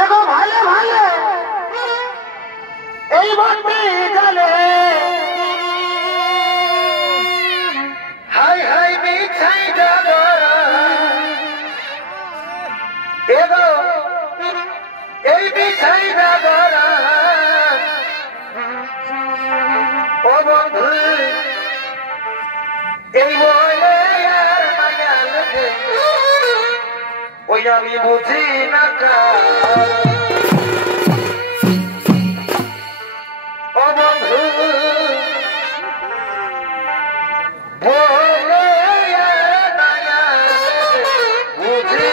এগো ভালে ভালে এই বন্দি গেলে হাই হাই মিছাই ডাগরা এগো এই মিছাই ডাগরা ও বন্ধু এই বলে আর মায়া লাগে ওই আমি বুঝি না ও বন্ধু বলে আর মায়া লাগে বুঝি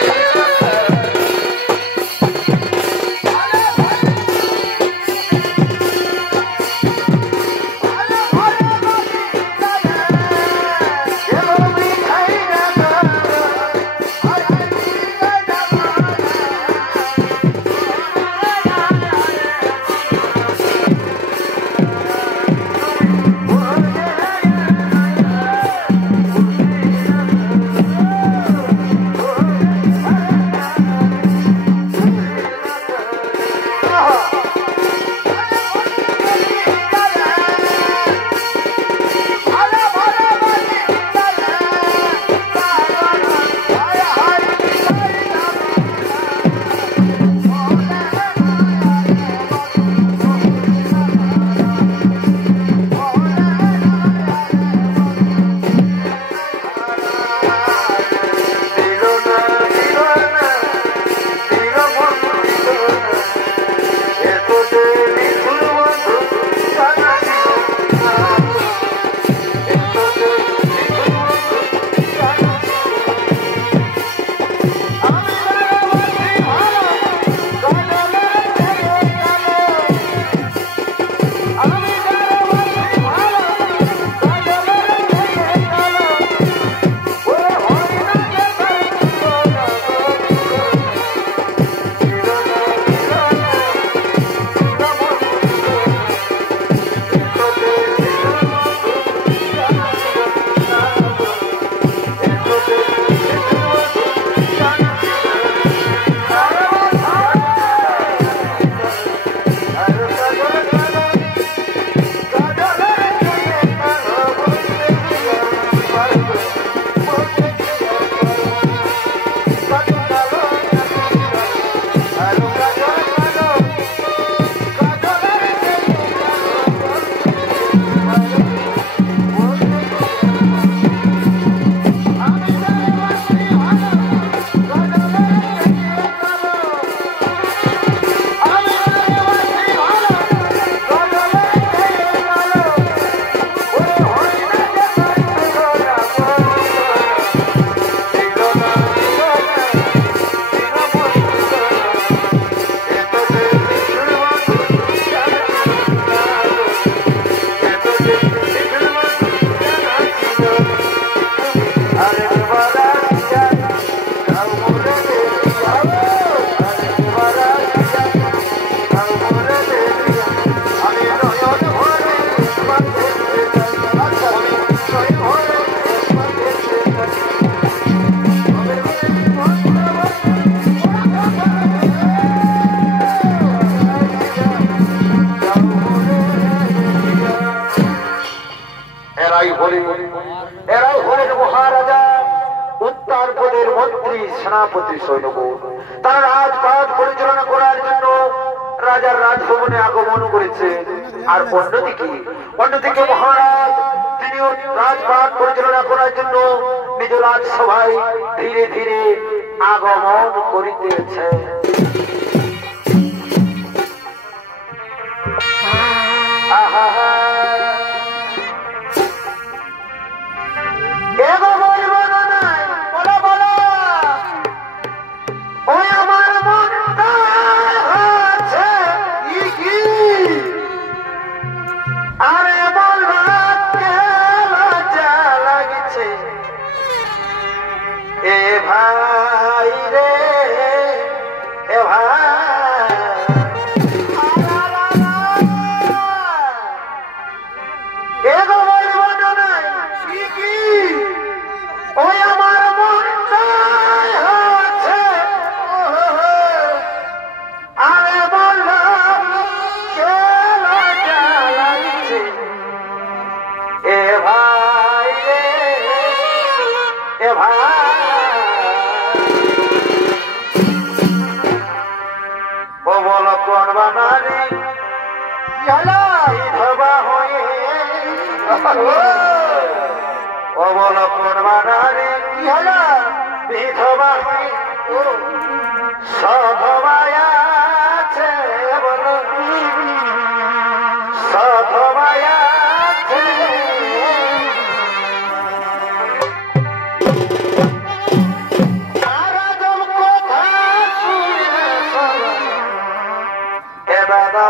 সেনাপতি সৈন্যগণ তারা রাজপাট পরিচালনা করার জন্য রাজার রাজভবনে আগমন করেছে। আর অন্যদিকে মহারাজ তিনিও রাজপাট পরিচালনা করার জন্য নিজ রাজসভায় ধীরে ধীরে আগমন করিতেছে। বানারে বিধবা হয়ে অবলম্বন বানারে কি হলো বিধবা হয়ে সধবায় আছে বলো সধবায় আছে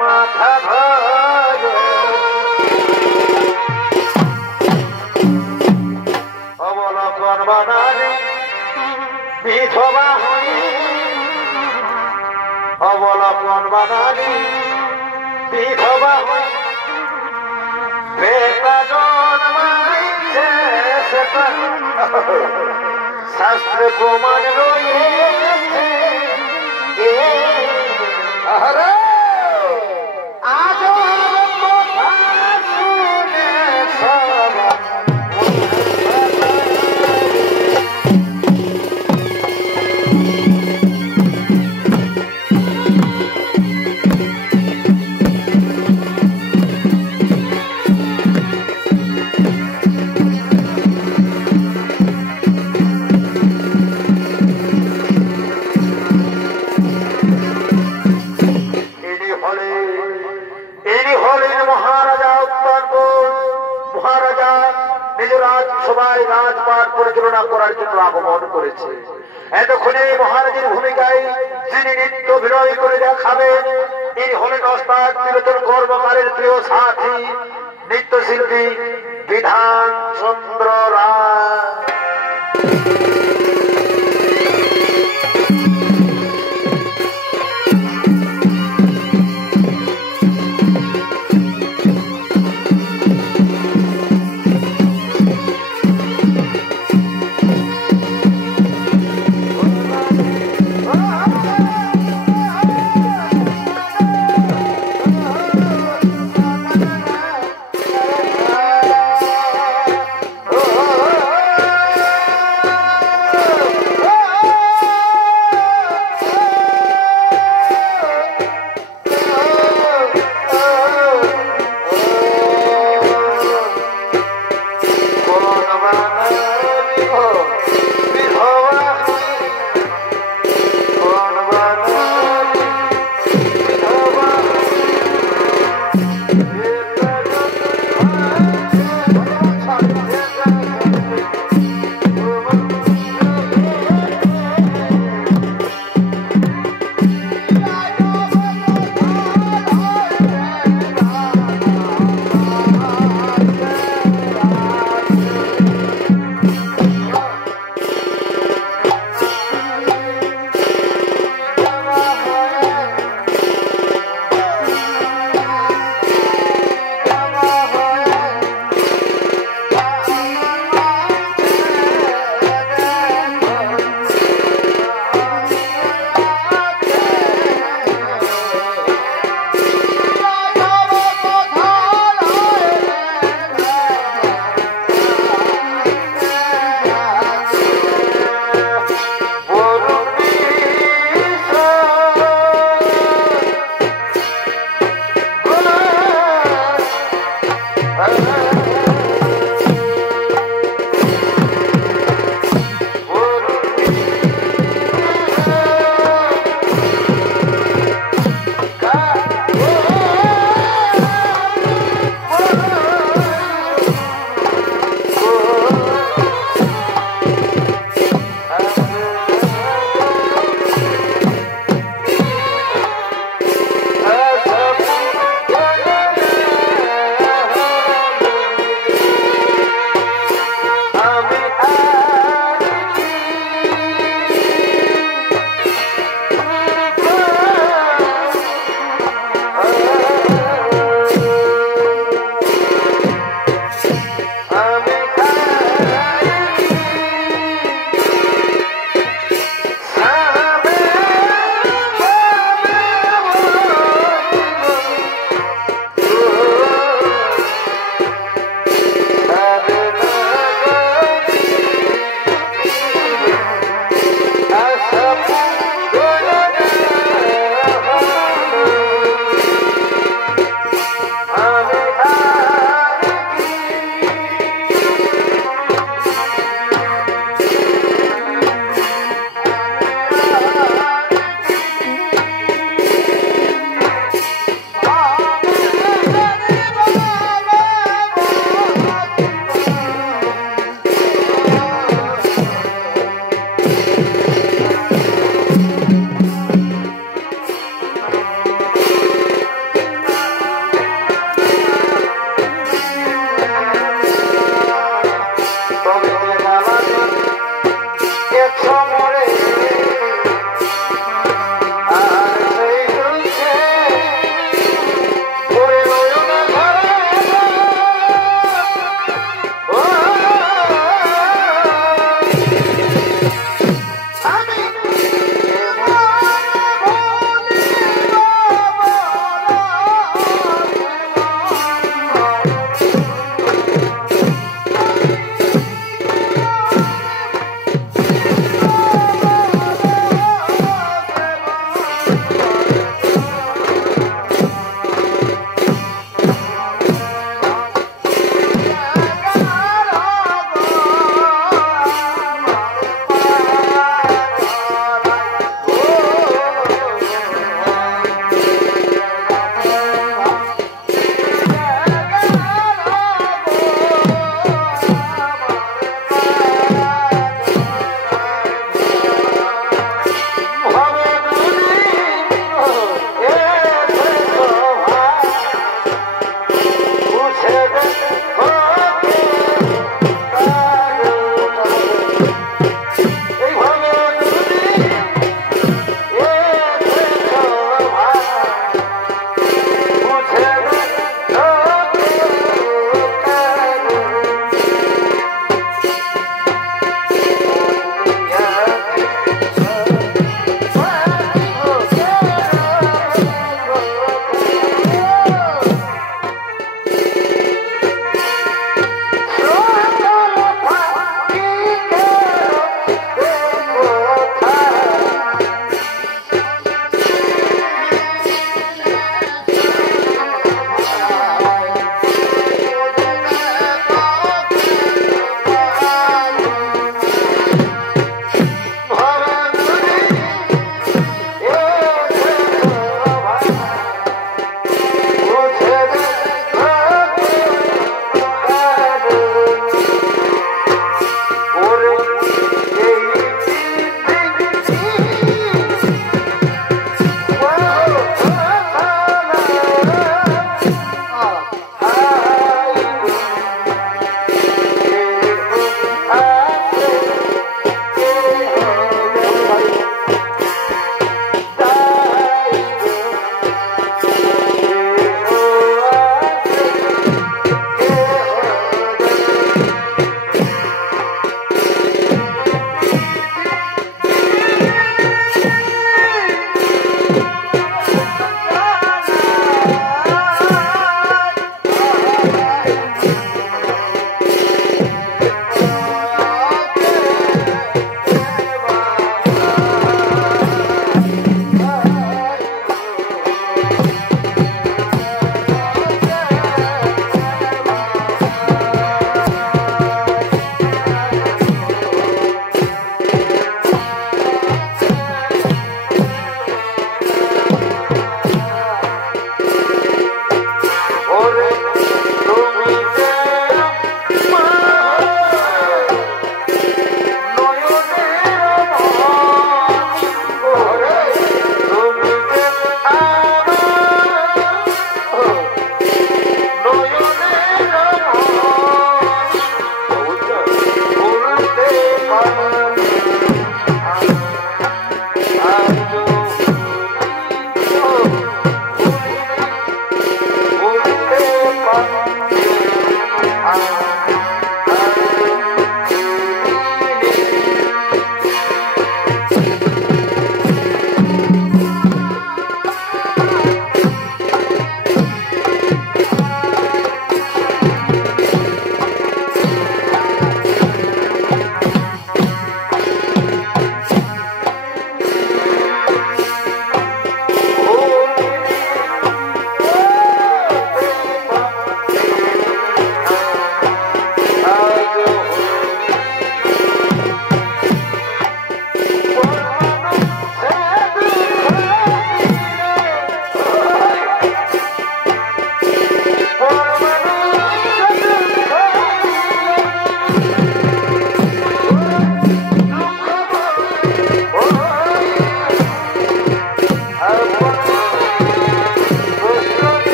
মাথা ভরে অবলম্বন বানারে বিধবা হয়ে অবলম্বন বানারে বিধবা হয়ে বেটা জন্মাইছে সেটা শাস্ত্রে প্রমাণ রয়েছে আহারে সবাই রাজপাট পরিচালনা করার জন্য আগমন করেছে এতক্ষণে মহারাজের ভূমিকায় যিনি নৃত্য অভিনয় করে দেখাবেন ইনি হলেন ওস্তাদ ত্রিলোচন কর্মকারের প্রিয় সাথী নৃত্যশিল্পী বিধান চন্দ্র রায়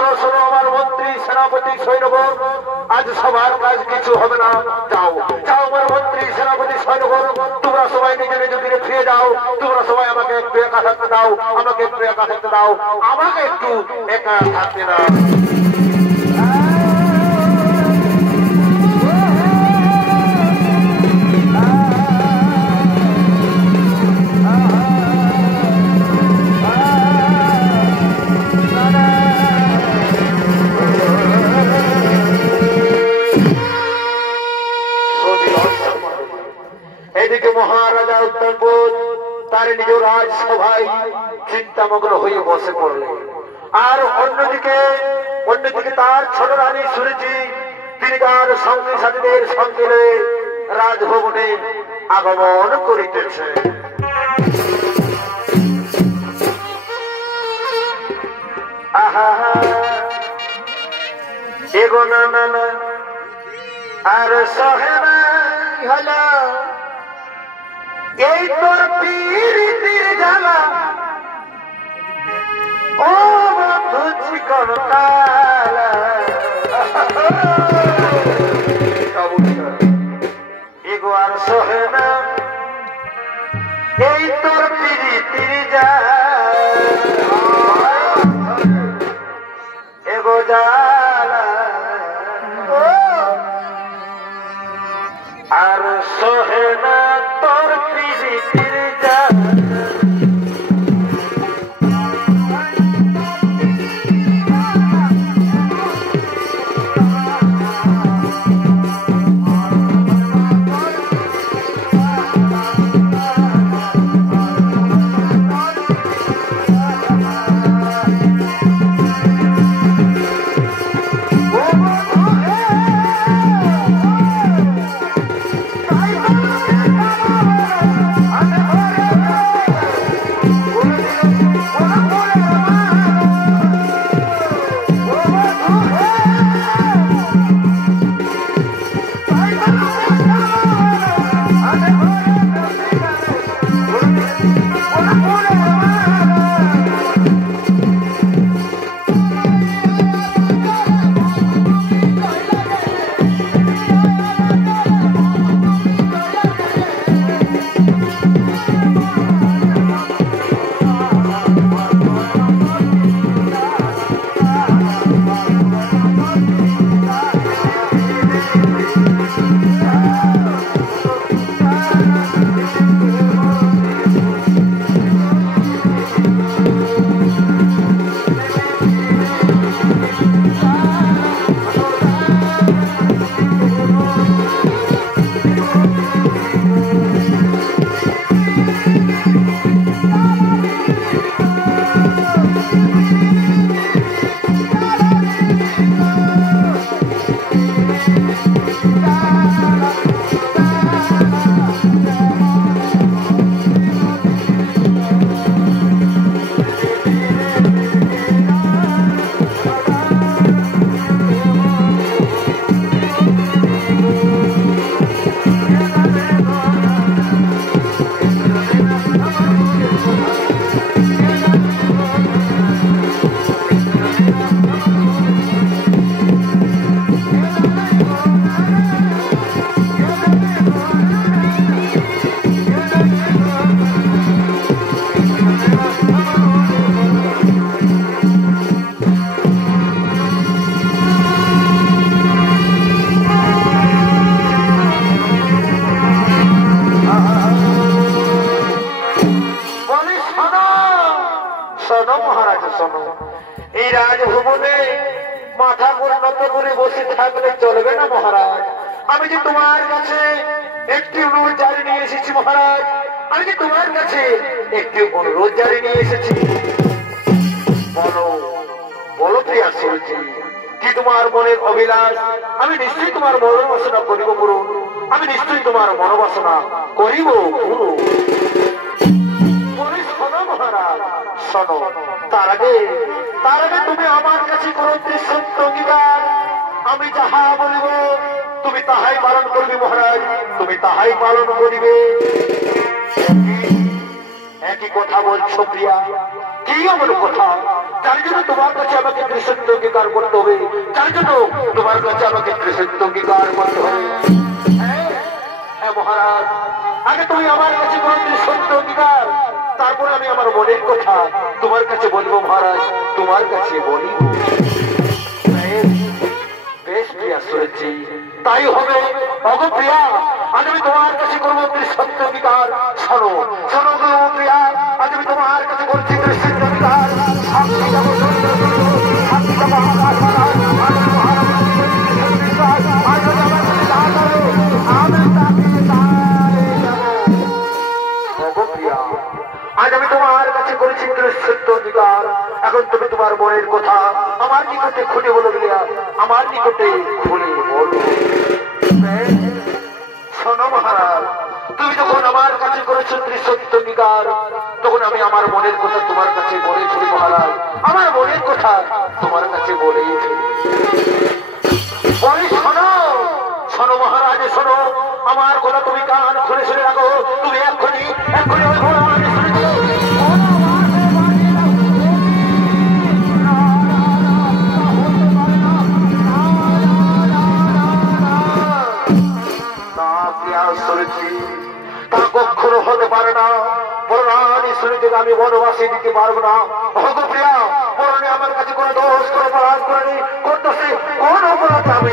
শোনো শোনো আমার মন্ত্রী সেনাপতি সৈন্যগণ, আজ সবার কাজ কিছু হবে না। যাও যাও আমার মন্ত্রী সেনাপতি সৈন্যগণ, তোমরা সবাই নিজে নিজে ফিরে ফিরে যাও। তোমরা সবাই আমাকে একটু একা থাকতে দাও, আমাকে একটু একা থাকতে দাও, আমাকে একটু একা থাকতে দাও। এদিকে মহারাজা উত্তরপদ তার নিজ রাজসভায় চিন্তামগ্ন হয়ে বসে পড়লেন। আর অন্যদিকে তার ছোট রানী সুরুচি তিনি তার সঙ্গী সাথীদের সঙ্গে রাজভবনে আগমন করিতেছে। আহা এগো না না না আর সহে না হলো এই তোর পীড়িতির জ্বালা, ও বন্ধু চিকন কালা। এগো আর সহে না এই তোর পীড়িতির জ্বালা, এগো জ্বালা আর সহে না তোর পীড়িতির জ্বালা। এই রাজভবনে মাথা উন্নত করে বসে থাকলে চলবে না মহারাজ। আমি যে তোমার কাছে একটি অনুরোধ জারি নিয়ে এসেছি মহারাজ, আমি যে তোমার কাছে একটি অনুরোধ জারি নিয়ে এসেছি। বলো বলো প্রিয়া সুরুচি, কি তোমার মনের অভিলাষ? আমি নিশ্চয়ই তোমার মনোবাসনা করিব গুরু, আমি নিশ্চয়ই তোমার মনোবাসনা করিব গুরু। শোনো মহারাজ শোনো, তার আগে তুমি আমার কাছে কোনো দৃশ্যন্ত অঙ্গীকার, আমি যাহা বলিব তুমি তাহাই পালন করবে মহারাজ, তুমি তাহাই পালন করিবে। একই কথা বলছো প্রিয়া, কি এমন কথা যার জন্য তোমার কাছে আমাকে কৃষ্ণ অঙ্গীকার করতে হবে, যার জন্য তোমার কাছে আমাকে কৃষ্ণ অঙ্গীকার করতে হবে? হ্যাঁ মহারাজ, আগে তুমি আমার কাছে করো কৃষ্ণ অঙ্গীকার, তারপরে আমি আমার মনের কথা তোমার কাছে বলবো মহারাজ, তোমার কাছে বলিব। বেশ প্রিয়া শুনেছি, তাই হবে। অগো প্রিয়া, আজ আমি তোমার কাছে করবো কৃষ্ণ অঙ্গীকার। শোনো শোনো গো প্রিয়া, আজ আমি তোমার কাছে করছি কৃষ্ণ অঙ্গীকার। আজ আমি তোমার কাছে করেছি কৃষ্ণ অঙ্গীকার। এখন তুমি তোমার মনের কথা আমার নিকটে খুলে বলে দিলে, আমার নিকটে খুলে বলো। শোনো মহারাজ, তুমি যখন আমার কাছে করেছো কৃষ্ণ অঙ্গীকার, তখন আমি আমার মনের কথা তোমার কাছে বলেছি মহারাজ। আমার মনের কথা তোমার কাছে বলেই বলি। শোনো শোনো মহারাজ, শোনো আমার কথা, তুমি কান খুলে শুনে রাখো। তুমি এক্ষুনি এক্ষুনি ওই ভগবান শুনে দিও। তা কখনো হতে পারে না। বরণানি শুনিতে আমি বনবাসী দিতে পারবো না। ভগো প্রিয়া, বরণে আমার কাছে কোনো দোষ কোনো অপরাধ করেনি, করতেছে কোন অপরাধ আমি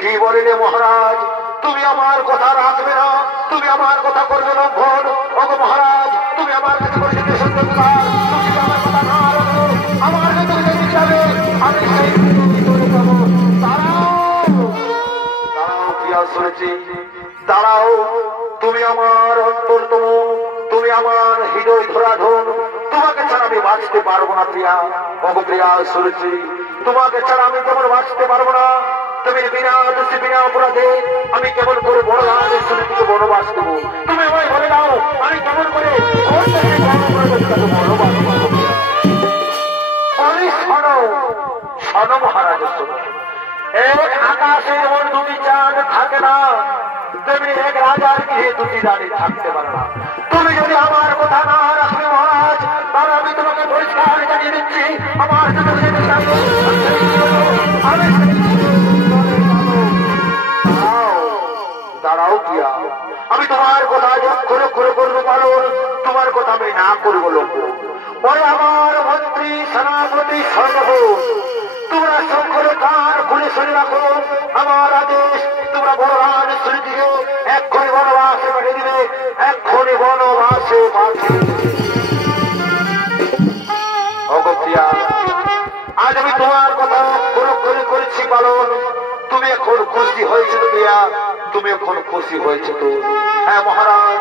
কি বলিলে মহারাজ? তুমি আমার কথা রাখবে না, তুমি আমার কথা করবে লঙ্ঘন। ভগো মহারাজ, তুমি আমার কাছে করেছি কৃষ্ণ অঙ্গীকার, তুমি আমার কথা না রাখো, আমার কাছে তুমি যাবে, আমি সেই করে যাবো। দাঁড়াও, তুমি আমার অন্তরতম, তুমি আমার হৃদয় ধরাধন, তোমাকে ছাড়া আমি বাঁচতে পারবো না প্রিয়া। ভগো প্রিয়া শুনেছি, তোমাকে ছাড়া আমি কেমন বাঁচতে পারবো না। তুমি বিনা দোষে বিনা অপরাধে আমি কেমন করে বড় রাজের শুনেছি বনবাস দেবো। তুমি আমায় বলে দাও, আমি কেমন করে শোনো শোনো মহারাজ, শোনো। এক আকাশে যেমন দুটি চাঁদ থাকে না, তেমনি এক রাজার গৃহে দুটি রানী থাকতে পারে না। তুমি যদি আমার কথা না রাখবে মহারাজ, তাহলে আমি তোমাকে পরিষ্কার জানিয়ে দিচ্ছি, আমার দাঁড়াও প্রিয়া, আমি তোমার কথা করে করে করবো পালন, তোমার কথা আমি না করবো লোক। ওই আমার মন্ত্রী সেনাপতি সর্বভূত, তোমরা সকলে কান খুলে শুনে রাখো। আমার আদেশ, তোমরা বড় রান শুনে দিকে এক্ষুনি বনবাসে পাঠিয়ে দিবে, এক্ষুনি বনবাসে পাঠিয়ে দিবে। অগপ্রিয়া, আজ আমি তোমার কথা করে করেছি পালন। তুমি এখন খুশি হয়েছে তো প্রিয়া, তুমি এখন খুশি হয়েছে তো? হ্যাঁ মহারাজ,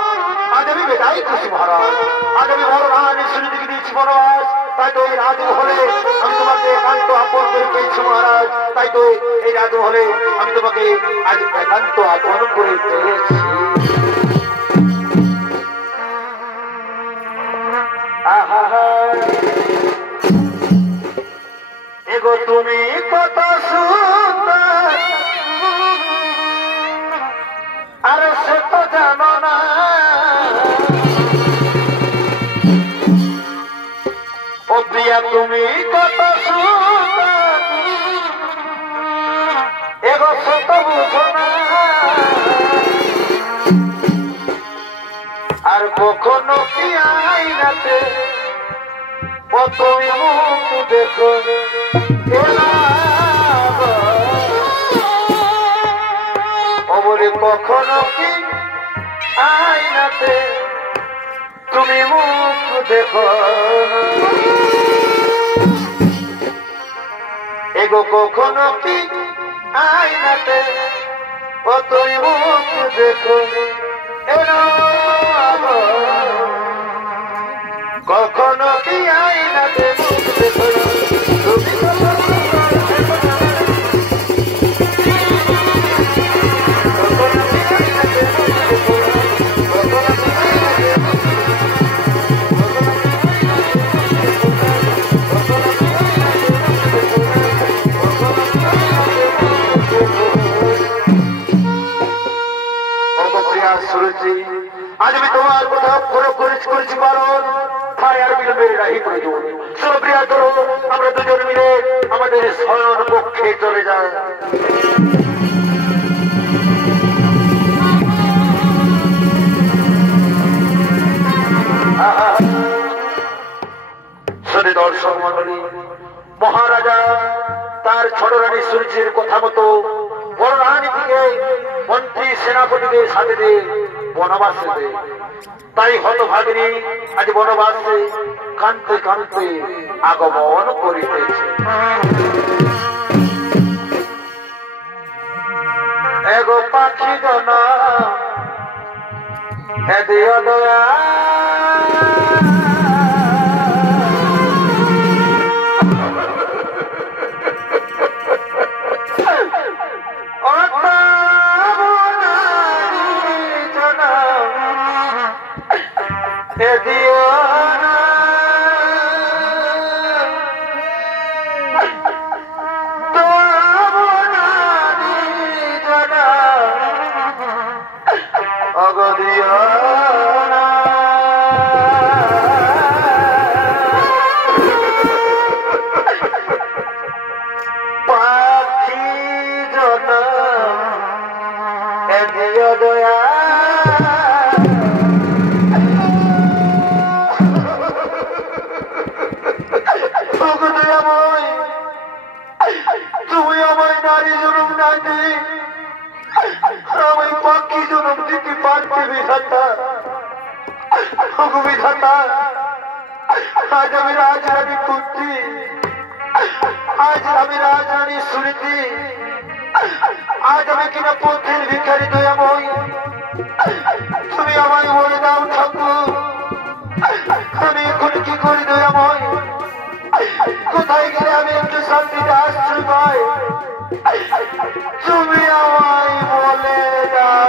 আজ আমি বেটাই খুশি মহারাজ। আজ আমি বড় রান শুনে দিকে দিয়েছি বনবাস, তাই তো এই রাজু হলে আমি তোমাকে একান্ত আপন করে পেয়েছি মহারাজ। তাই তো এই রাজু হলে আমি তোমাকে আজ একান্ত আপন করে পেয়েছি। এগো তুমি কত সুন্দর, আর সে তো জানো না। ও প্রিয়া তুমি কত সুন্দর, এগো সে তো বুঝো না। আর কখনো কি আইনাতে ও তুমি মুখ দেখো, ও বলে কখনো কি আইনাতে তুমি মুখ দেখো। এগো কখনো কি আইনাতে ও তুমি মুখ দেখো, কখনো কি আইনাতে মুখ দেখো। তুমি আজ আমি তোমার কথা করেছি পালন, তাই আর বিলম্বের রাহি প্রয়োজন। সুপ্রিয়া করো, আমরা দুজন মিলে আমাদের শয়ন পক্ষে চলে যাই। দর্শক মন্ডলী, মহারাজা তার ছোট রানী সূর্যের কথা মতো বড় রানীকে মন্ত্রী সেনাপতিদের সাথে দিয়ে বনবাসে দেয়। তাই হতভাগিনী আজ বনবাসে কাঁদতে কাঁদতে আগমন করিতেছে। এগো পাখি জনা এদিও দয়া आज আমি রাজরানী পুত্রী, আজ আমি রাজরানী সুনীতি, আজ আমি কিনা পথের ভিখারি দয়াময়। তুমি আমায় বলে দাও ঠাকুর, আমি এখন কি করি দয়াময়? কোথায় গেলে আমি একটু শান্তিতে আশ্রয় পাই? তুমি আমায় বলে দাও।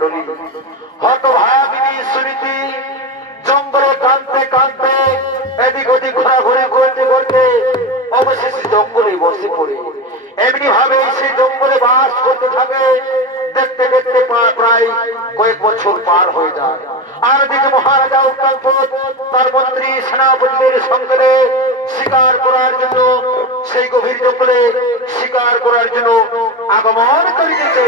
মণ্ডলী হতভাগিনী সুনীতি জঙ্গলে কাঁদতে কাঁদতে এদিক ওদিক ঘোরাঘুরি করতে করতে অবশেষে জঙ্গলে বসে পড়ে এমনি ভাবে সেই জঙ্গলে বাস করতে থাকে। দেখতে দেখতে প্রায় কয়েক বছর পার হয়ে যায়। আর দিকে মহারাজা উত্তালপদ তার মন্ত্রী সেনাপতিদের সঙ্গে শিকার করার জন্য সেই গভীর জঙ্গলে শিকার করার জন্য আগমন করিতেছে।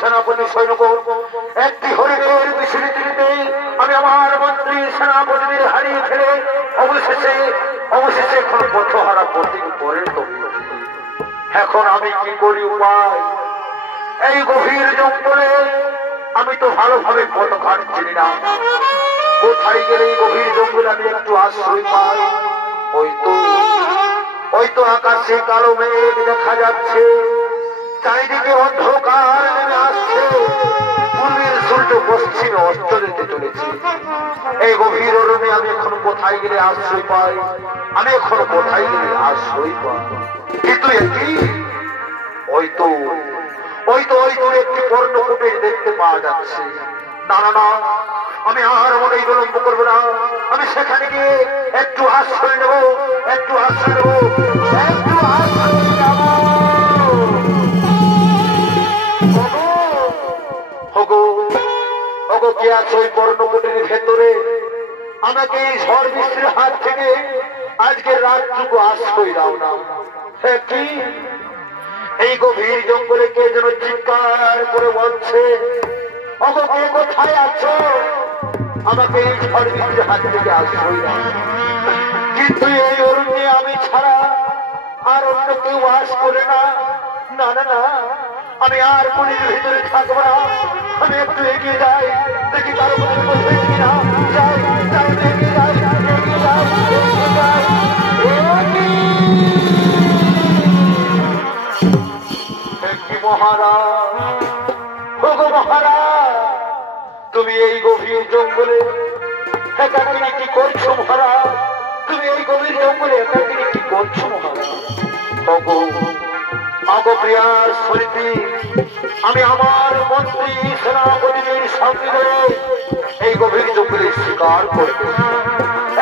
সেনাপতি সৈন্য একটি হরিণের বিস্মৃতিতে আমি আমার মন্ত্রী সেনাপতিদের হারিয়ে ফেলে অবশেষে এখন পথহারা পরিণত হয়েছি। এখন আমি কি করি উপায়? এই গভীর জঙ্গলে আমি তো ভালোভাবে পথঘাট চিনি না। কোথায় গেলে এই গভীর জঙ্গলে আমি একটু আশ্রয় পাই? ওই তো আকাশে কালো মেঘ দেখা যাচ্ছে, চারিদিকে অন্ধকার নেমে আসছে, পূর্বের সূর্য পশ্চিমে অস্ত যেতে চলেছে। এই গভীর অরণ্যে আমি এখন কোথায় গেলে আশ্রয় পাই? কিন্তু ওই তো একটি পর্ণকূটে দেখতে পাওয়া যাচ্ছে। না না না, আমি আর মনে বিলম্ব করবো না। আমি সেখানে গিয়ে একটু আশ্রয় নেব। কে আছে ওই পর্ণকুটির ভেতরে? আমাকে এই ঝড় বৃষ্টির হাত থেকে আজকে রাতটুকু আশ্রয় দাও না। কি এই গভীর জঙ্গলে কে যেন চিৎকার করে বলছে, ওগো কে কোথায় আছো? আমাকে এই ঝড় বৃষ্টির হাত থেকে আশ্রয় দাও। কিন্তু এই অরণ্যে আমি ছাড়া আর অন্য কেউ বাস করে না। না না না, আমি আর পুরীর ভিতরে থাকবো না। আমি একটু এগিয়ে যাই, দেখি কারো কিনা। মহারাজ, তুমি এই গভীর জঙ্গলে একাকিনী কি করছো মহারাজ? তুমি এই গভীর জঙ্গলে একাকিনী কি করছো মহারাজ? অগপ্রিয়ার স্মৃতি আমি আমার মন্ত্রী সেনাপতির সঙ্গে এই গভীর জঙ্গলে শিকার করবো।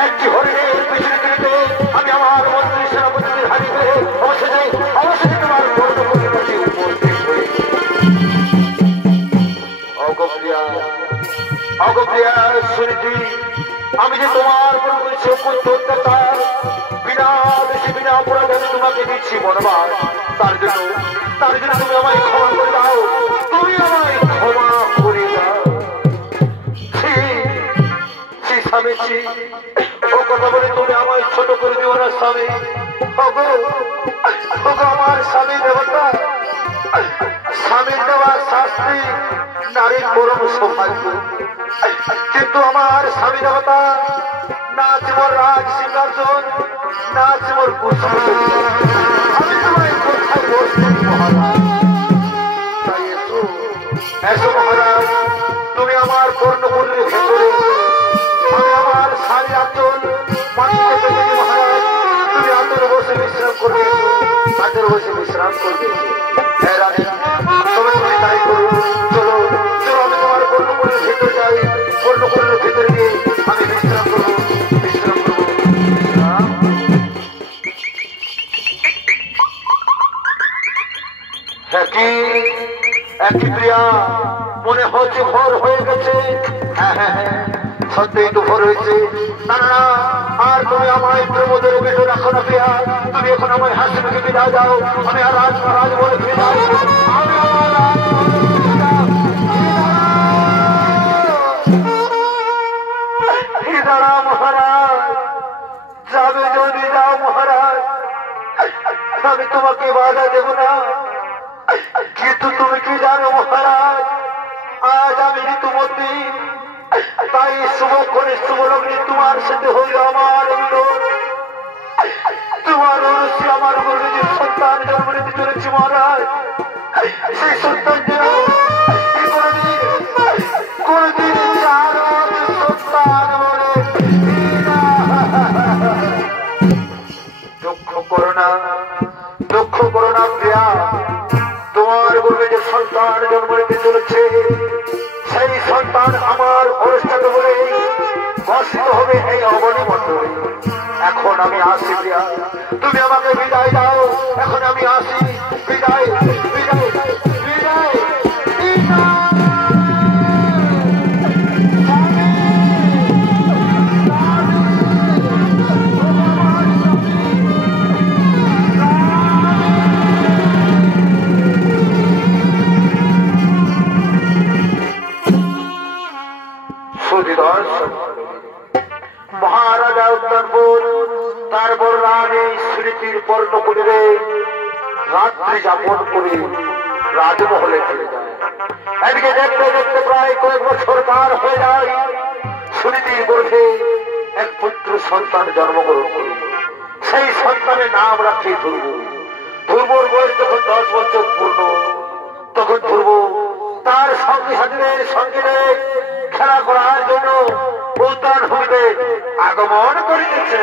একটি হরিণের পিছনে দিতে আমি আমার মন্ত্রী সেনাপতিদের হারিয়ে অবশেষে তোমার পর্ণকুটির কাছে উপস্থিত হই। অগপ্রিয়া সুনীতি, আমি যে তোমার উপর করেছি অত্যাচার, বিনা বেশি বিনা অপরাধে আমি তোমাকে দিচ্ছি বনবাস। তার জন্য তুমি আমায় ক্ষমা করে দাও, তুমি আমায় ক্ষমা করে দাও। স্বামী, ও কথা বলে তুমি আমায় ছোট করে দিও না স্বামী। আমার স্বামী দেবতা, স্বামীর দেওয়া শাস্তি নারীর পরম সৌভাগ্য, কিন্তু আমার স্বামী দেবতা না আছে মোর রাজ সিংহাসন, না আছে মোর কুসুম। আমি তোমায় কোথায় বসতে মহারাজ? তাই এসো মহারাজ, তুমি আমার পূর্ণপুরীর ভেতরে, আমি আমার শাড়ি আচল মাটিতে পেতে মহারাজ, তুমি আতর বসে বিশ্রাম করবে, আতর বসে বিশ্রাম করবে। হ্যাঁ রানী, তবে তুমি তাই করো। চলো চলো, আমি তোমার পূর্ণপুরীর ভেতরে যাই, পূর্ণপুরীর ভেতরে গিয়ে আমি বিশ্রাম করবো, বিশ্রাম করবো। একই প্রিয়া, মনে হচ্ছে ভোর হয়ে গেছে। হ্যাঁ হ্যাঁ হ্যাঁ, সত্যিই তো ভোর হয়েছে। না না না, আর তুমি আমায় প্রমোদের বেটো রাখো না প্রিয়া, তুমি এখন আমায় হাসি মুখে বিদায় দাও। আমি আর রাজ বলে বিদায়, আমি দাঁড়া মহারাজ, যাবে যদি যাও মহারাজ, আমি তোমাকে বাধা দেব না। কিন্তু তুমি কি জানো মহারাজ, আজ আমি ঋতুমতী, তাই শুভক্ষণে শুভলগ্নে তোমার সাথে হইল আমার মিলন। তোমার অবশ্যই আমার গর্বে যে সন্তান জন্ম নিতে চলেছে মহারাজ, সেই সন্তান যেন কোনদিন সন্তান বলে দুঃখ করো না প্রিয়া। তোমার গর্বে যে সন্তান জন্ম নিতে চলেছে, সেই সন্তান আমার অনুষ্ঠান বলে ঘোষিত হবে এই অবনী মণ্ডলে। এখন আমি আসি প্রিয়া, তুমি আমাকে বিদায় দাও। এখন আমি আসি, বিদায় বিদায় বিদায়। মহারাজা উত্তরপুর, তারপর রানী স্মৃতির পর্ণকুটিরে রাত্রি যাপন করে রাজমহলে চলে যায়। এদিকে দেখতে দেখতে প্রায় কয়েক বছর পার হয়ে যায়। স্মৃতির গর্ভে এক পুত্র সন্তান জন্মগ্রহণ করে, সেই সন্তানের নাম রাখে ধ্রুব। ধ্রুবর বয়স যখন 10 বছর পূর্ণ, তখন ধ্রুব তার সঙ্গী সাথীদের সঙ্গে খেলা করার জন্য উদ্যান হইতে আগমন করিতেছে।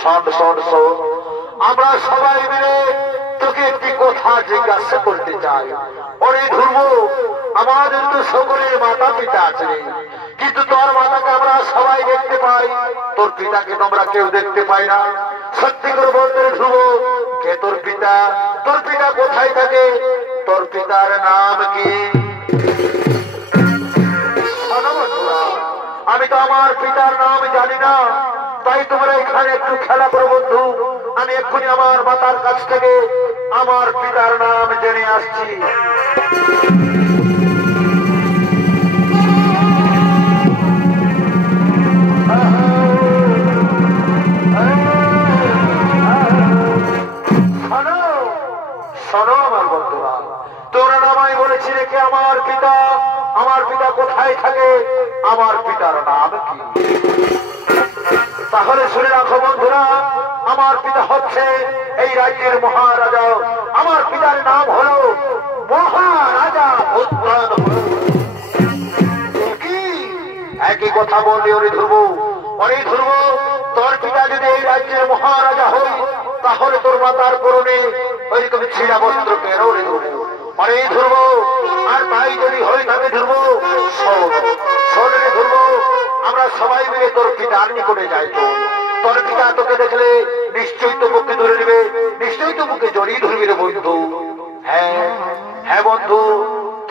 শোন শোন শোন, আমরা সবাই মিলে তোকে একটি কথা জিজ্ঞাসা করতে চাই। ওরে ধ্রুব, আমাদের তো সকলের মাতা পিতা আছে, কিন্তু তোর মাতাকে আমরা সবাই দেখতে পাই, তোর পিতাকে তোমরা কেউ দেখতে পাই না। সত্যি করে বলতে ধ্রুব, কে তোর পিতা? তোর পিতা কোথায় থাকে? তোর পিতার নাম কি? আমি তো আমার পিতার নাম জানি না, তাই তোমরা এখানে একটু খেলা করো বন্ধু। আমি এক্ষুনি আমার মাতার কাছ থেকে আমার পিতার নাম জেনে আসছি। শোনো আমার বন্ধুরা, তোরা নামাই বলেছি রেখে আমার পিতা, আমার পিতা কোথায় থাকে, আমার পিতার নাম কি? তাহলে শুনে রাখো বন্ধুরা, আমার পিতা হচ্ছে এই রাজ্যের মহারাজা। আমার পিতার নাম হলো মহারাজা উদ্যান। একই কথা বললে ওরে ধ্রুব, ওরে ধ্রুব, তোর পিতা যদি এই রাজ্যের মহারাজা হই, তাহলে তোর মাতার পরনে ওইরকম ছিঁড়া বস্ত্র কেন রে ধ্রুব? অরে ধ্রুব, আর তাই যদি হয়ে থাকে ধ্রুব, শোন রে ধ্রুব, আমরা সবাই মিলে তোর পিতার নিকটে যাই। তোর পিতা তোকে দেখলে নিশ্চয়ই তো মুখে ধরে নেবে, নিশ্চয়ই তো মুখে জড়িয়ে ধরবি রে বন্ধু। হ্যাঁ হ্যাঁ বন্ধু,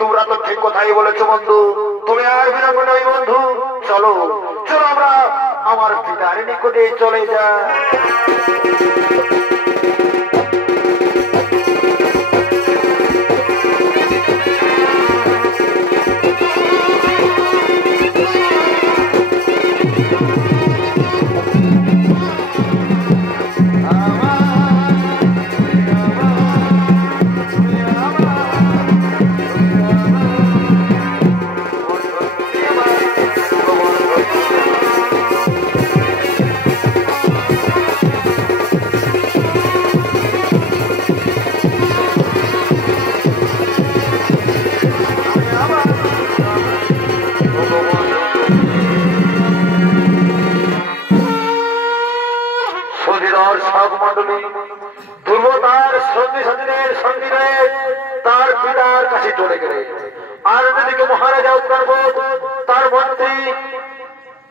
তোমরা তো ঠিক কথাই বলেছো বন্ধু, তুমি আর বিলম্ব নই বন্ধু। চলো চলো, আমরা আমার পিতার নিকটে চলে যাই। ধ্রুব তার সঙ্গী সাথীদের সঙ্গী নিয়ে তার পিতার কাছে চলে গেলে, আর অন্যদিকে মহারাজা উত্তরবোধ, তার মন্ত্রী,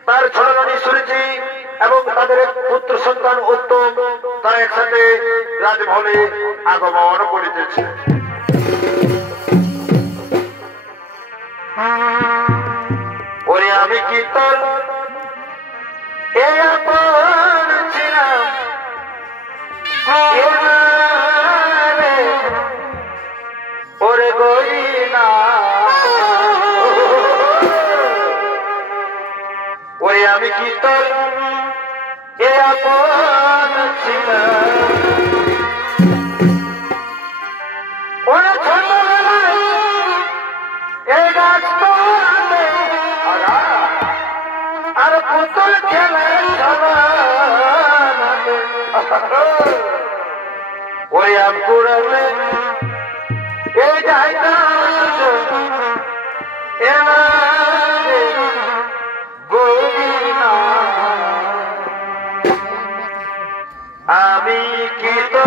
তার ছোট রানী সুরুচি এবং তাদের এক পুত্র সন্তান উত্তম, তারা একসাথে রাজমহলে আগমন করিতেছে। ওরে আমি কি তোর ছিলাম, ওরে গরিনা, ওরে আমি কি তোর এ আপন ছিলাম, ওরে ছোটবেলায় এ গাছ তোলাতে আর পুতুল খেলে ওই আমি কুড়ালে এ যাইতা গরিনা, আমি কি তো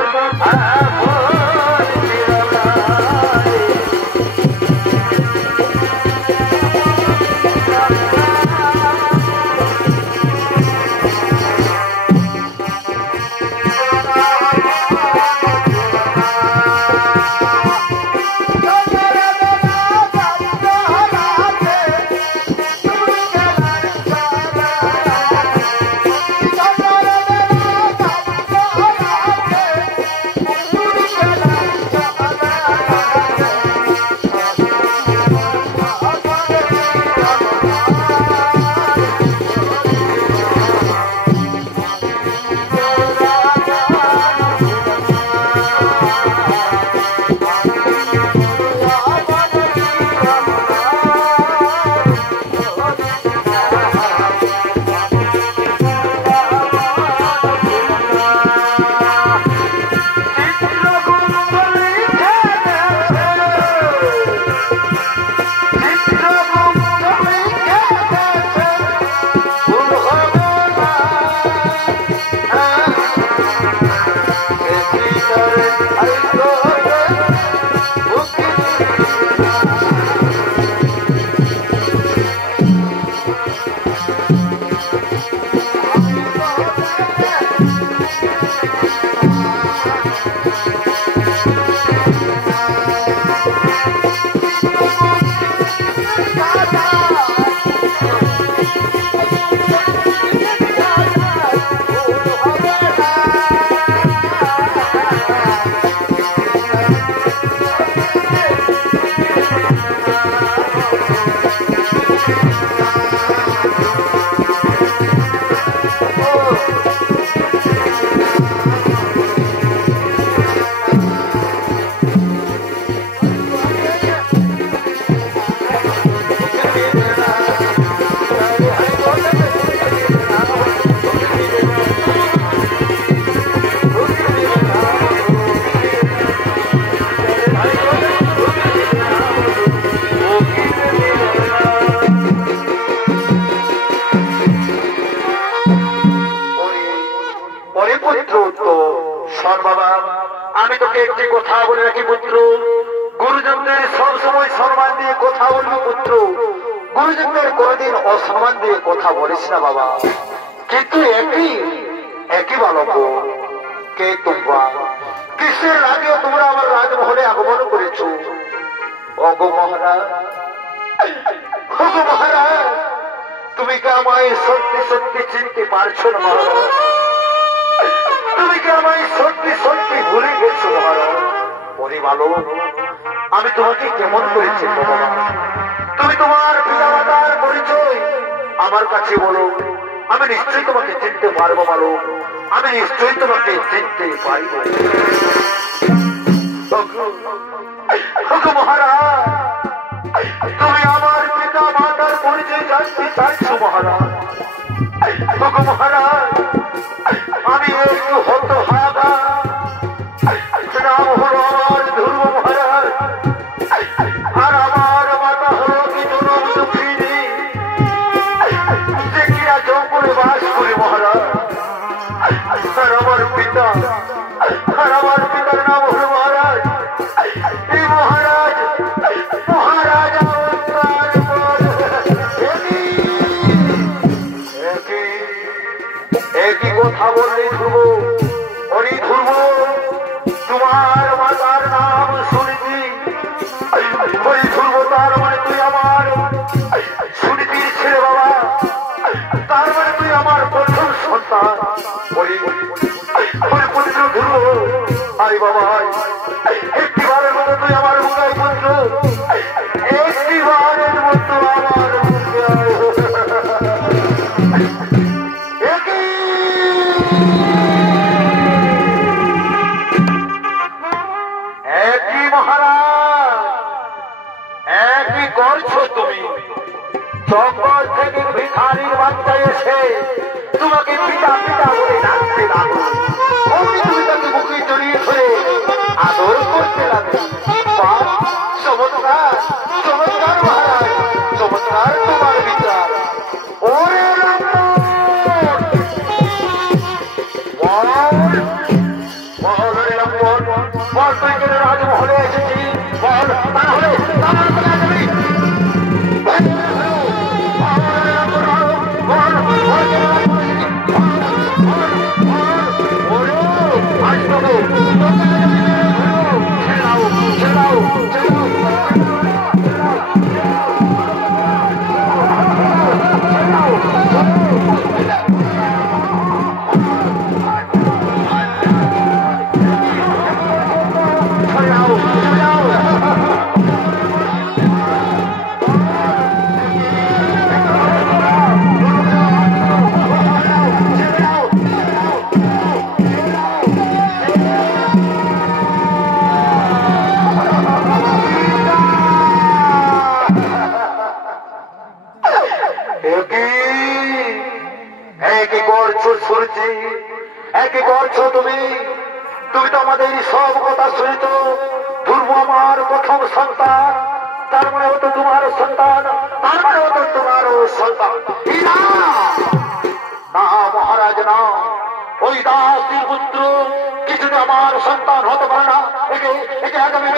পুত্র উত্তম, শোন বাবা, আমি তোকে একটি কথা বলে রাখি পুত্র, গুরুজনদের সবসময় সম্মান দিয়ে কথা বলবি পুত্র, গুরুজনদের কোনদিন অসম্মান দিয়ে কথা বলিস না বাবা। কিন্তু একই বালক কে তোমরা, কিসের লাগেও তোমরা আমার রাজমহলে আগমন করেছ? ওগো মহারাজ, ওগো মহারাজ, তুমি কি আমায় সত্যি সত্যি চিনতে পারছো না মহারাজ? তুমি কি আমায় সত্যি সত্যি ভুলে গেছো মহারাজ? ওরে বালক, আমি তোমাকে কেমন করেছি বাবা? তুমি তোমার পিতা মাতার পরিচয় আমার কাছে বলো, আমি নিশ্চয়ই তোমাকে চিনতে পারবো বালক, আমি নিশ্চয়ই তোমাকে চিনতে পারবো। মহারাজ, তুমি আমার পিতা মাতার পরিচয় জানতে চাইছো মহারাজ? মহারাজ, আমি একটু হতভাগা, নাম হলো আমার ধ্রুব মহারাজ, আর আমার মাতা হলো কি জনম দুঃখিনী, যে কিনা জঙ্গলে বাস করে মহারাজ। আর আমার পিতার নাম হলো মহারাজ, এই মহারাজ, মহারাজা একই কথা বললে ধ্রুব, অরি ধ্রুব, তোমার মাতার নাম শুনেছি, অরি ধ্রুব, তার মানে তুই আমার শুনেছিস ছেলে বাবা, তার মানে তুই আমার প্রথম সন্তান। পুত্র ধ্রুব, আই বাবা, একটিবারের মতো তুই আমার মুখায় পুত্র, একটিবারের মতো আমার একই মহারাজ, একই করছো তুমি। জঙ্গল থেকে ভিখারির বাচ্চা এসে তোমাকে পিতা পিতা বলে ডাকতে লাগলো, অমনি তুমি তাকে মুখে জড়িয়ে ধরে আদর করতে লাগলো। চমৎকার চমৎকার মহারাজ, চমৎকার তোমার বিচার। ওরে বল, তুই কেন রাজমহলে এসেছি বল, তাহলে একই করছো তুমি। তুমি তো আমাদের সব কথা শুনেছ। ধ্রুব আমার প্রথম সন্তান, তার মানে হতো তোমার সন্তান, তার মানে হতো তোমারও সন্তান। না মহারাজ না, ওই দাসীর পুত্র কিছুতে আমার সন্তান হতে পারে না। একে আগামী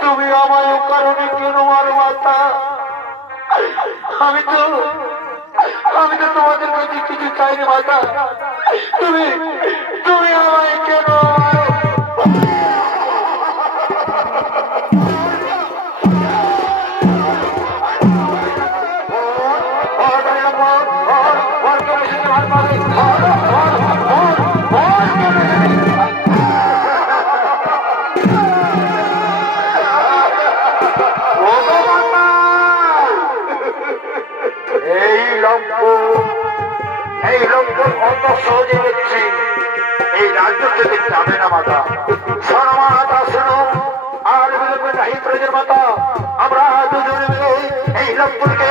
তুমি আমায় কারণে কেন মারো মাতা? আমি তো তোমাদের কাছে কিছু চাইনি মাতা, তুমি আমায় কেন এই লম্পন অত সহজে দেখছি শোনো মাতা শোনো, আর বিলম্ব নাহি প্রজের মাতা, আমরা দুজনে মিলে এই লক্ষ্মণকে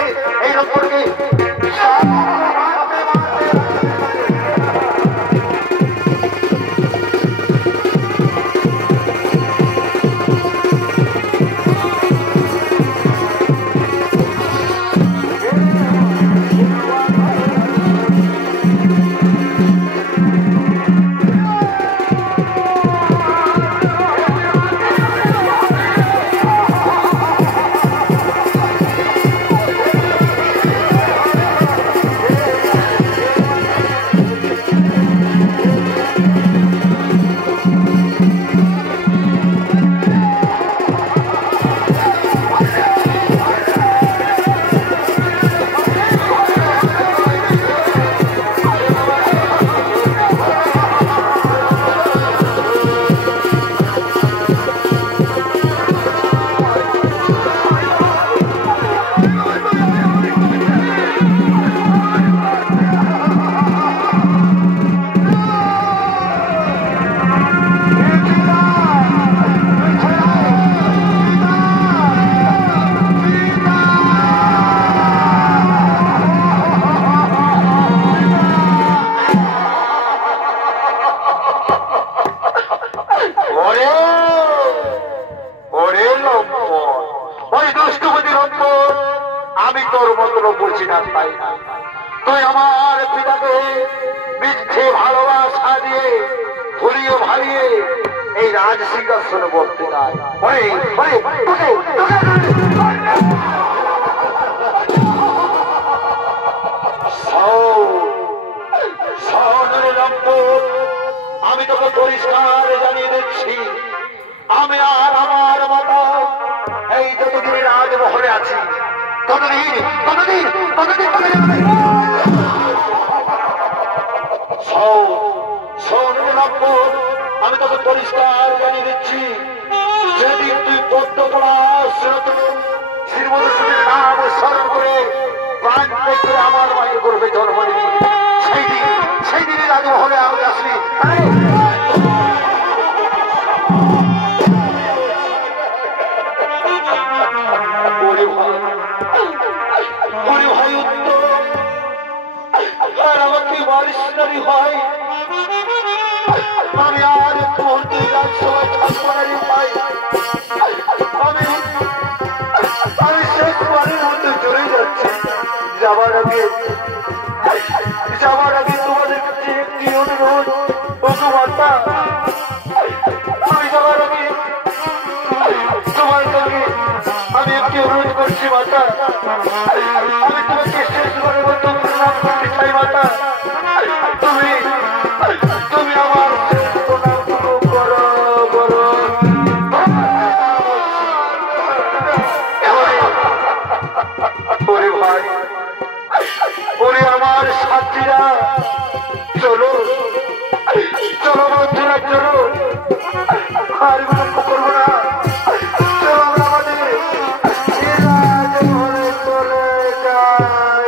আমি তোর মন্ত্র বুঝি না, তাই না তুই আমার পিতাকে মিথ্যে ভালোবাসা দিয়ে ভুলিয়ে ভালিয়ে এই রাজ সিংহাসনে বসতে চায়। আমি তোকে পরিষ্কার জানিয়ে দিচ্ছি, আমি আর আমার মাতা এই যতদিন রাজমহলে আছি ততদিন আমি তোকে পরিষ্কার জানিয়ে দিচ্ছি, যেদিন তুই পদ্ম শ্রীমধুসূদনের নাম স্মরণ করে প্রাণ থেকে আমার মায়ের গর্ভে জন্ম নিবি, সেই দিনে রাজমহলে আমি আসবি। আমি আর একটু আমি শেষবারের মধ্যে চলে যাচ্ছি। যাবার আগে তোমাদের কাছে একটি অনুরোধ, মাতা আমি যাবার আগে তোমার কাছে আমি একটি অনুরোধ করছি মাতা, আমি তোমাকে শেষবারের মতো প্রণাম করতে চাই মাতা। তুমি আমার ভাই ওরে আমার সাথীরা, চলো বন্ধুরা, চলো আর বিলম্ব করবো না, চলো আমরা আমাদের চলে যাই।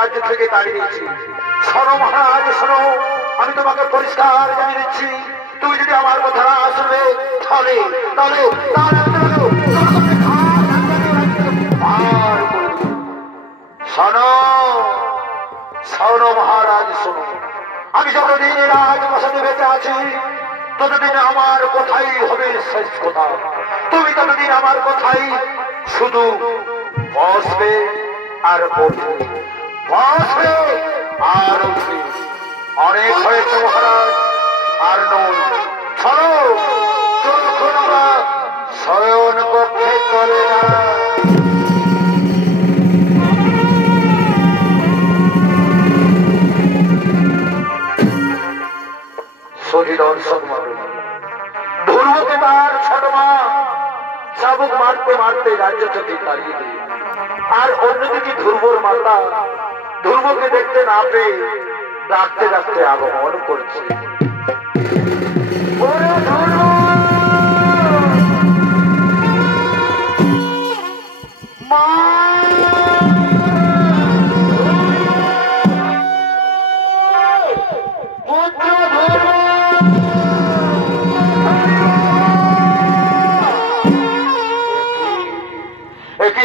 রাজ্য থেকে তাড়িয়ে দিয়েছি। শোনো মহারাজ, শোনো, আমি তোমাকে পরিষ্কার জানিয়ে দিচ্ছি, তুমি যদি আমার কথা না শুনবে তাহলে শোনো মহারাজ, শোনো, আমি যতদিন রাজপ্রাসাদে বেঁচে আছি ততদিন আমার কথাই হবে শেষ কথা। তুমি ততদিন আমার কথাই শুধু বসবে আর বলবে, বসবে আর উঠবে। অনেক হয়েছে মহারাজ, আর নয়। চলো। সহি দর্শক মানুষ ধ্রুবকে তার ছোট মা শাবক মারতে মারতে রাজ্য থেকে তাড়িয়ে দেয়। আর অন্যদিকে ধ্রুবর মাতা ধ্রুবকে দেখতে না পেয়ে ডাকতে ডাকতে আগমন করছে।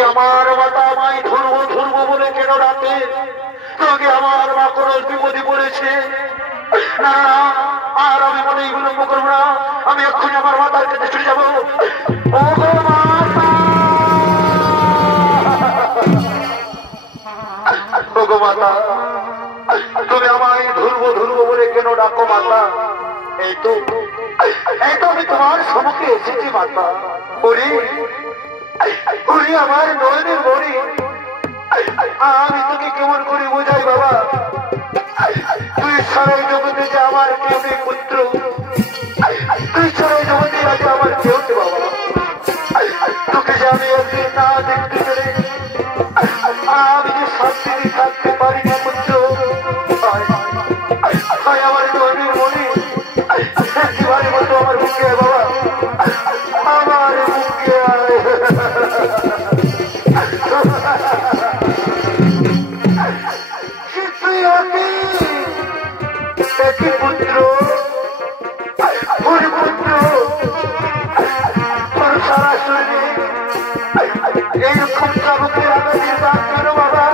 আমার মাতা আমায় ধরব ধরব বলে কেন ডাকে? তোকে আমার মা কোন বিপদে পড়েছে? না, আর আমি মনে বিলম্ব করবো না, আমি এক্ষুনি আমার মাতার কাছে ছুটে যাবো। ও গো মাতা, ও গো মাতা, তুমি আমায় ধরব ধরব বলে কেন ডাকো মাতা? এই তো আমি তোমার সম্মুখে এসেছি মাতা। ওরে ওরে আমার নয়নের মণি, আমি তোকে কেমন করে বোঝাই বাবা? তুই সারা জগতে যে আমার কেউ নেই পুত্র, তুই সারা জগতে আজ আমার কেউ নেই বাবা। তোকে যে আমি একদিন না দেখতে পেরে আমি যে শান্তিতে থাকতে পারি না পুত্র। আমার নয়নের মণি একেবারে মতো আমার বুকে বাবা, আমার বুকে আয়। পুত্র পুত্র তোর সারা শরীরে এইরকম চাবুকের আঘাতের দাগ কেন বাবা?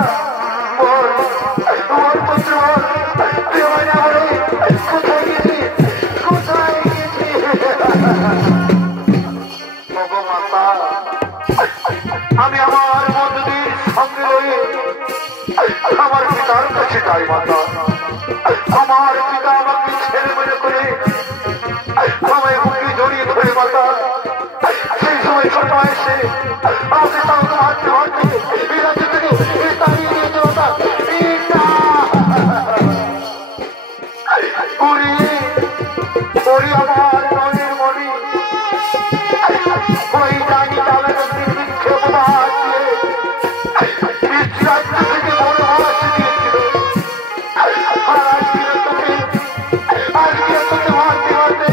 ওর পুত্র তুই আমার কোথায় গেছি, কোথায় গেছি? মাতা, আমি আমার বন্ধুদের সঙ্গে রয়ে আমার পিতার কাছে যাই মাতা। আমার পিতা আমাকে ছেলে মনে করে আমায় বুকে জড়িয়ে ধরে মাতা। সেই সময় ছোট এসে আমাকে তাও মারতে মারতে এই রাজ্য থেকে তাড়িয়ে দিয়েছে মাতা। আমার নয়নের মণি ওই ডাইনি তালের বিক্ষেপ দিয়ে রাজ্য থেকে বড় মাছ দিয়েছিল। আজকে তোকে মারতে মারতে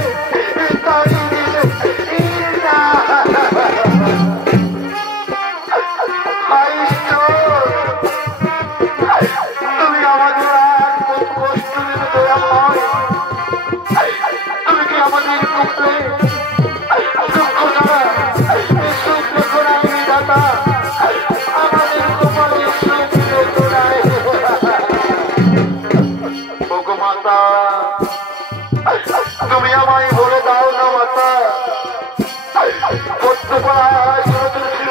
তাড়িয়ে দিয়েছে। তুমি আমাদের আর খুব কষ্ট দিতে দয়া হয়। তুমি কি আমাদের কুপলে দুঃখ দ্বারা সুখ লেখো না দাতা? আমাদের কপালে সুখ লেখো না। ওগো মাতা, তুমি আমায় বলে দাও না মাতা,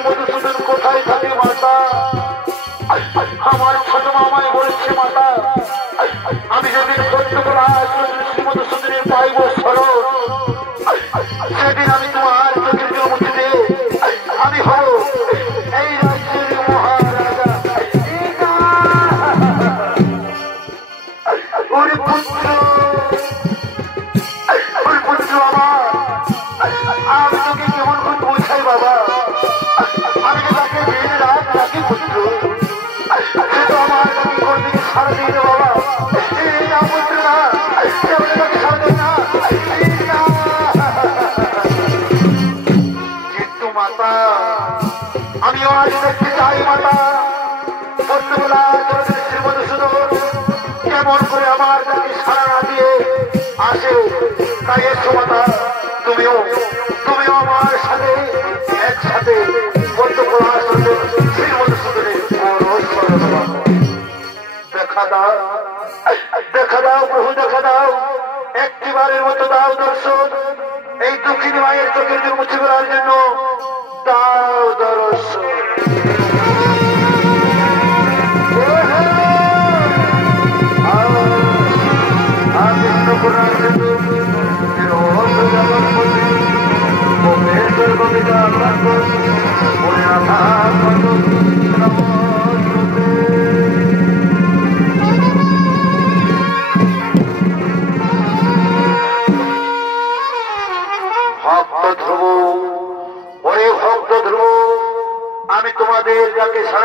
মধুসূদন কোথায় থাকে মাতা? আমার ছোট মামায় বলেছে মাতা, আমি যেদিন পদ্মকলা মধুসূদনের পাইব স্মরণ, সেদিন আমি তোমার চোখের জল মুছিতে আমি হব এই রাজ্যের মহারাজা। ওরে পুত্র, ওরে পুত্র আমার, আমি তোকে কেমন করে বোঝাই বাবা? আমি যে তাকে দিন রাত রাখি পুত্র, সে তো আমার তাকে কোনদিকে সারা দিই না বাবা। না পুত্র না, তাকে সারা দিই না। কিন্তু মাতা, আমিও আজ দেখতে চাই মাতা, পদ্মকলা শ্রী মধুসূদন কেমন করে আমার তাকে সারা না দিয়ে আসে। তাই এসো মাতা, তুমিও আমার সাথে একসাথে পদ্মকলা শ্রী মধুসূদনের দেখা দাও, দেখা দাও প্রভু, দেখা দাও, একটিবারের মতো দাও দর্শন। এই দক্ষিণী মায়ের চোখের জন্য মুছে ফেলার জন্য দাও দর্শন।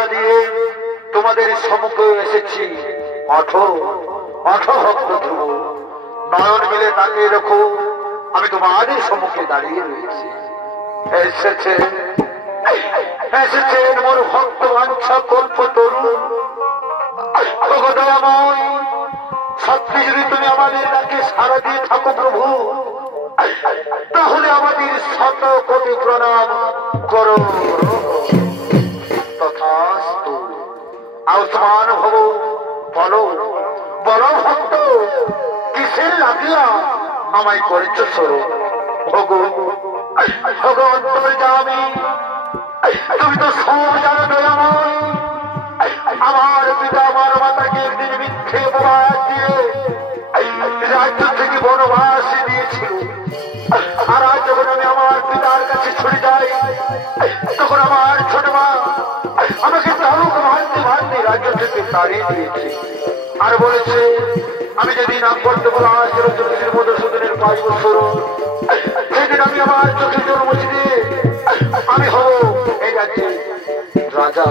সাড়া দিয়ে তোমাদের সম্মুখে এসেছি। অঠো অঠো ভক্ত ধ্রুব, নয়ন মিলে তাকিয়ে রেখো, আমি তোমাদের সম্মুখে দাঁড়িয়ে রয়েছি। এসেছেন মোর ভক্ত বাঞ্ছা কল্প তরুণ। দয়াময়, সত্যি যদি তুমি আমাদের ডাকে সাড়া দিয়ে থাকো প্রভু, তাহলে আমাদের শত কোটি প্রণাম করো। তথাস্তু। আউসমান ভব, বলো বলো ভক্ত, কিসের লাগিয়া আমায় করেছ সরো? অন্তর্যামী, তুমি তো সব জানো দয়াময়। আমার পিতা আমার মাতাকে একদিন মিথ্যে অপবাদ দিয়ে রাজ্য থেকে বনবাস দিয়েছিল। আর আজ যখন আমি আমার পিতার কাছে ছুটে যাই, তখন আমার ছোট মা আমাকে তালুক ভাঙতে ভাঙতে রাজ্য থেকে তাড়িয়ে দিয়েছে। আর বলেছে আমি যেদিন আকবর্ত মধুসূদনের 5 বছর, সেদিন আমি আমার চোখে জন্ম দিয়ে আমি হব এই রাজ্যে রাজা।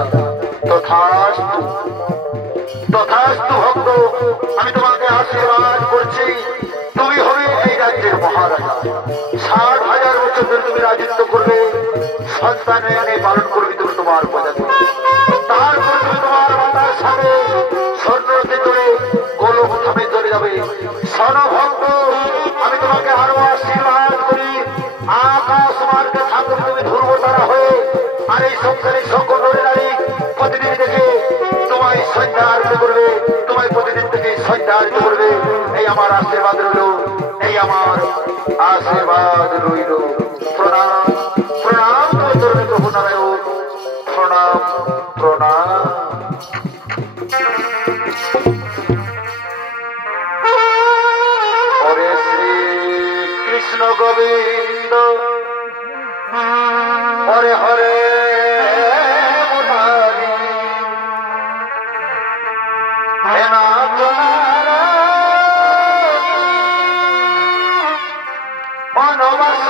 তথাস্তু তথাস্তু ভক্ত, আমি তোমাকে আশীর্বাদ করছি, তুমি হবে এই রাজ্যের মহারাজা। 60,000 বছর ধরে তুমি রাজত্ব করবে, সন্তান এনে পালন করবে তুমি তোমার প্রজাতি। তারপর তুমি তোমার মাতার সাথে স্বর্ণরথে চড়ে গোলক থামে চলে যাবে। সনভক্ত, আমি তোমাকে আরো আশীর্বাদ করি, আকাশ মার্গে থাকবে তুমি ধ্রুব তারা হয়ে। আর এই সংসারে সকল নারী প্রতিদিন থেকে তোমায় সন্ধ্যা আরতি করবে, তোমায় প্রতিদিন থেকে সন্ধ্যা আরতি করবে। এই আমার আশীর্বাদ রইল, এই আমার আশীর্বাদ রইল। প্রণাম প্রণাম তরুণী প্রভু নারায়ণ, প্রণাম প্রণাম। হরে শ্রী কৃষ্ণ গোবিন্দ, হরে হরে মুরারি, হে নাথ নারায়ণ বনবাস